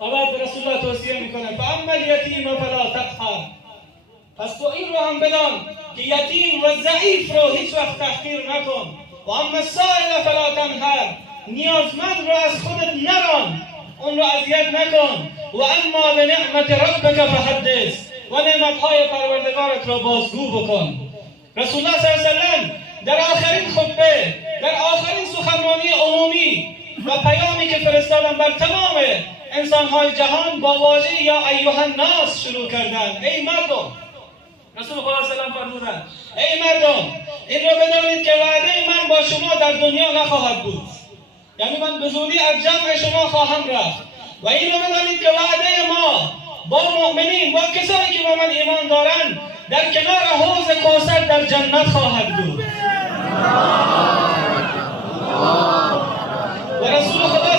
و بعد رسول الله توصیه میکنه فاما الیتیم فلا تقهر. پس تو این رو هم بدان که یتیم و ضعیف رو هیچ وقت تحقیر نکن. و اما السائل فلا تنهر، نیازمند رو از خودت نران، اون رو اذیت نکن. و اما بنعمت ربک فحدث، و نعمتهای پروردگارت را بازگو بکن. رسول الله صلی الله علیه و سلم در آخرین خطبه، در آخرین سخنرانی عمومی و پیامی که فرستادن بر تمام انسانهای جهان با واژه یا ایها الناس شروع کردند. ای مردم، رسول خدا صلی الله علیه و سلم فرمودند ای مردم، این را بدانید که وعده من با شما در دنیا نخواهد بود، یعنی من به زودی از جمع شما خواهم رفت. و این را بدانید که وعده ما با مؤمنین، با کسانی که با من ایمان دارند، در کنار حوض کوثر در جنت خواهد بود. و رسول خدا